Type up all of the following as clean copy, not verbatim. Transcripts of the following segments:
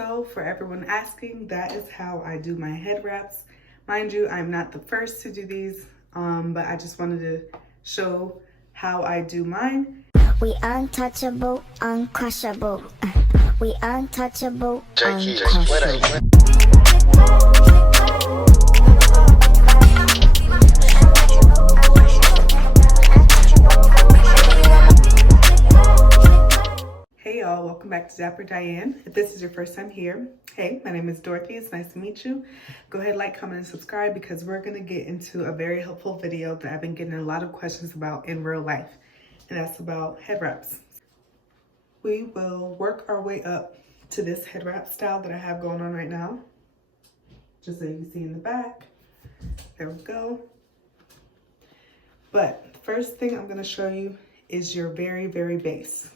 So for everyone asking, that is how I do my head wraps. Mind you, I'm not the first to do these, but I just wanted to show how I do mine. We untouchable, uncrushable. We untouchable, uncrushable. Hey y'all, welcome back to Dapper Diane. If this is your first time here, hey, my name is Dorothy. It's nice to meet you. Go ahead, like, comment, and subscribe because we're gonna get into a very helpful video that I've been getting a lot of questions about in real life, and that's about head wraps. We will work our way up to this head wrap style that I have going on right now. Just so you can see in the back. There we go. But the first thing I'm gonna show you is your very, very base.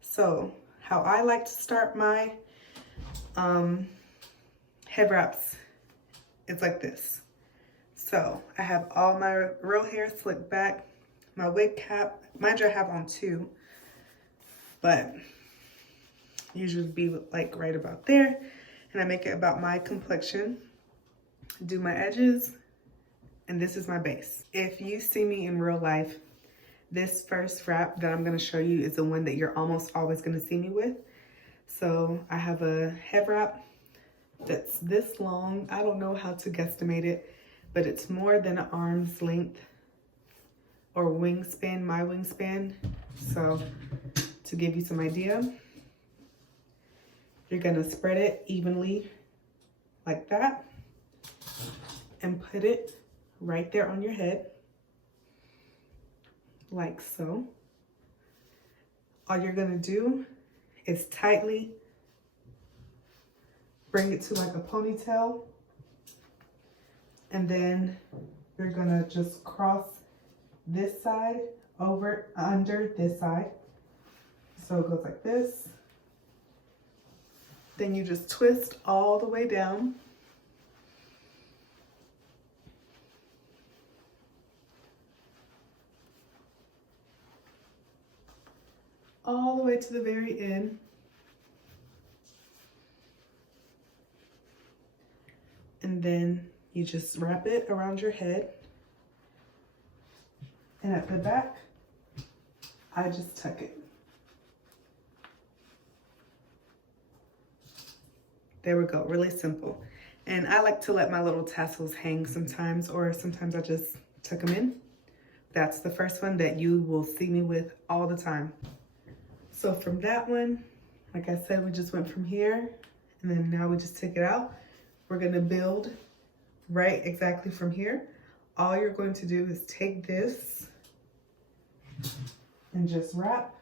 So how I like to start my head wraps is like this. So I have all my real hair slicked back, my wig cap, mind you I have on two, but usually be like right about there. And I make it about my complexion, do my edges, and this is my base. If you see me in real life, this first wrap that I'm gonna show you is the one that you're almost always gonna see me with. So I have a head wrap that's this long. I don't know how to guesstimate it, but it's more than an arm's length or wingspan, my wingspan. So to give you some idea, you're gonna spread it evenly like that and put it right there on your head. Like so. All you're gonna do is tightly bring it to like a ponytail, and then you're gonna just cross this side over under this side. So it goes like this. Then you just twist all the way down. All the way to the very end. And then you just wrap it around your head. And at the back, I just tuck it. There we go, really simple. And I like to let my little tassels hang sometimes, or sometimes I just tuck them in. That's the first one that you will see me with all the time. So from that one, like I said, we just went from here, and then now we just take it out. We're gonna build right exactly from here. All you're going to do is take this and just wrap.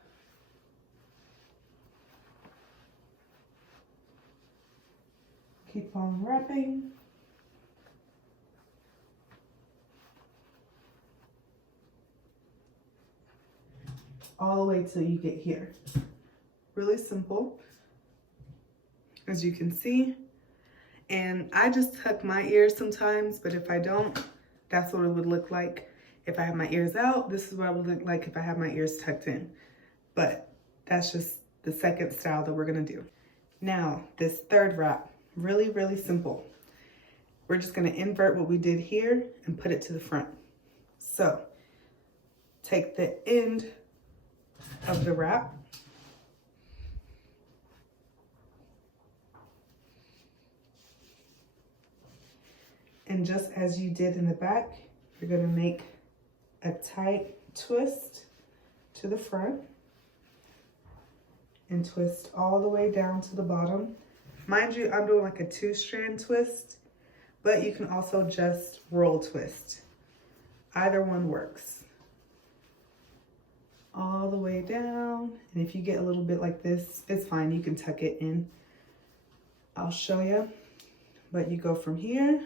Keep on wrapping. All the way till you get here. Really simple, as you can see. And I just tuck my ears sometimes, but if I don't, that's what it would look like if I have my ears out. This is what it would look like if I have my ears tucked in. But that's just the second style that we're gonna do. Now, this third wrap, really, really simple. We're just gonna invert what we did here and put it to the front. So, take the end of the wrap, and just as you did in the back, you're gonna make a tight twist to the front and twist all the way down to the bottom. Mind you, I'm doing like a 2-strand twist, but you can also just roll twist. Either one works. All the way down, and if you get a little bit like this, it's fine, you can tuck it in. I'll show you, but you go from here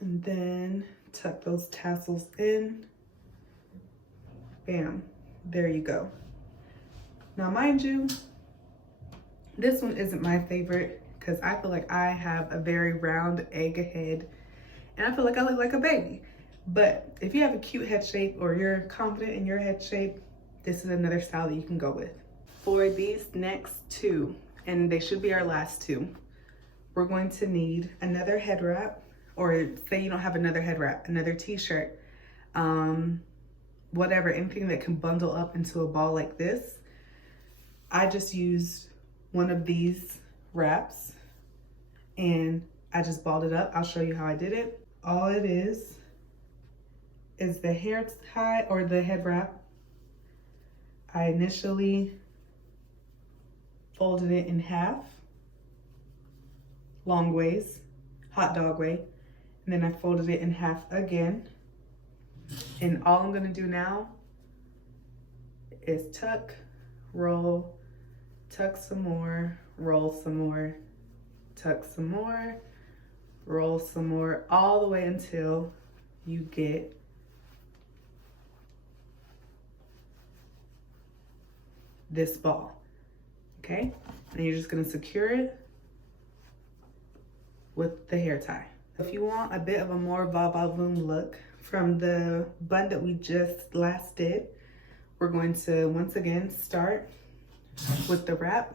and then tuck those tassels in. Bam, there you go. Now mind you, this one isn't my favorite because I feel like I have a very round egg head and I feel like I look like a baby. But if you have a cute head shape or you're confident in your head shape, this is another style that you can go with. For these next two, and they should be our last two, we're going to need another head wrap, or say you don't have another head wrap, another t-shirt, whatever, anything that can bundle up into a ball like this. I just used one of these wraps and I just balled it up. I'll show you how I did it. All it is the hair tie or the head wrap. I initially folded it in half, long ways, hot dog way, and then I folded it in half again. And all I'm gonna do now is tuck, roll, tuck some more, roll some more, tuck some more, roll some more, all the way until you get this ball, okay? And you're just gonna secure it with the hair tie. If you want a bit of a more va-va-voom look from the bun that we just last did, we're going to once again start with the wrap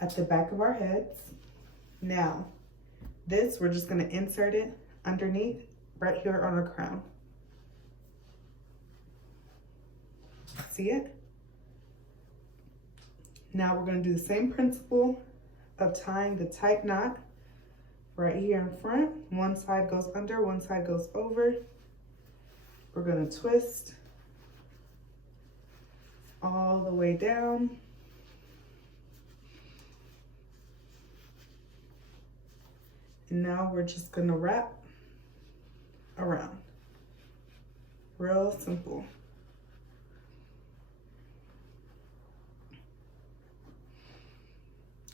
at the back of our heads. Now, this, we're just gonna insert it underneath, right here on our crown. See it? Now we're gonna do the same principle of tying the tight knot right here in front. One side goes under, one side goes over. We're gonna twist all the way down. And now we're just gonna wrap around. Real simple.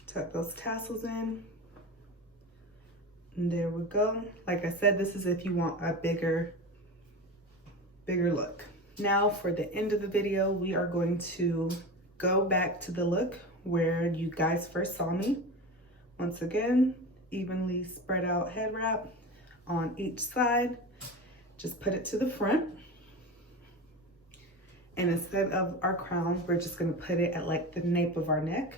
Tuck those tassels in. And there we go. Like I said, this is if you want a bigger look. Now for the end of the video, we are going to go back to the look where you guys first saw me. Once again, evenly spread out head wrap on each side. Just put it to the front. And instead of our crown, we're just gonna put it at like the nape of our neck.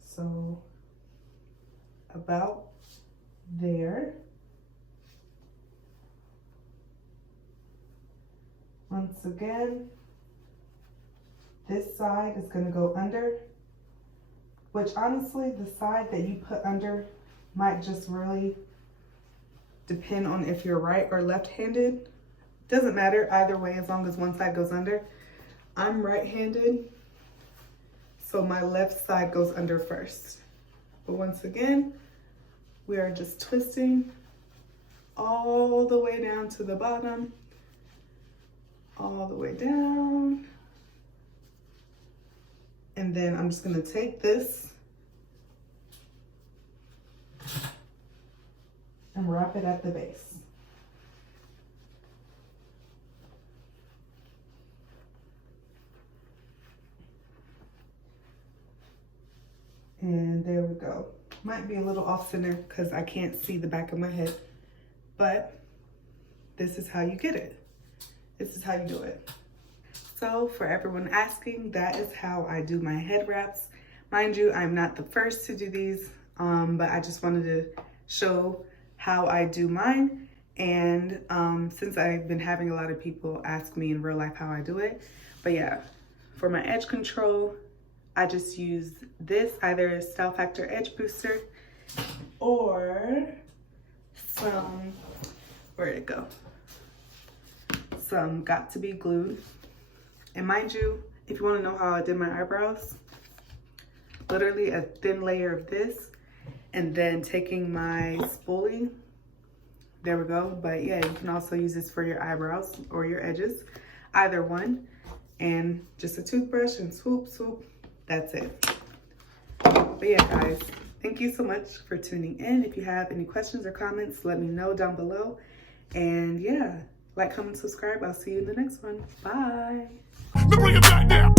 So about there. Once again, this side is gonna go under, which honestly, the side that you put under might just really depend on if you're right or left-handed. Doesn't matter either way as long as one side goes under. I'm right-handed, so my left side goes under first. But once again, we are just twisting all the way down to the bottom, all the way down. And then I'm just gonna take this and wrap it at the base. And there we go. Might be a little off center because I can't see the back of my head, but this is how you get it. This is how you do it. So for everyone asking, that is how I do my head wraps. Mind you, I'm not the first to do these, but I just wanted to show how I do mine. And since I've been having a lot of people ask me in real life how I do it, but yeah, for my edge control, I just use this, either Style Factor Edge Booster or some, where'd it go? Some Got2b glue. And mind you, if you want to know how I did my eyebrows, literally a thin layer of this, and then taking my spoolie, there we go. But yeah, you can also use this for your eyebrows or your edges, either one, and just a toothbrush and swoop, swoop, that's it. But yeah, guys, thank you so much for tuning in. If you have any questions or comments, let me know down below. And yeah, like, comment, subscribe. I'll see you in the next one. Bye. Bring it back now.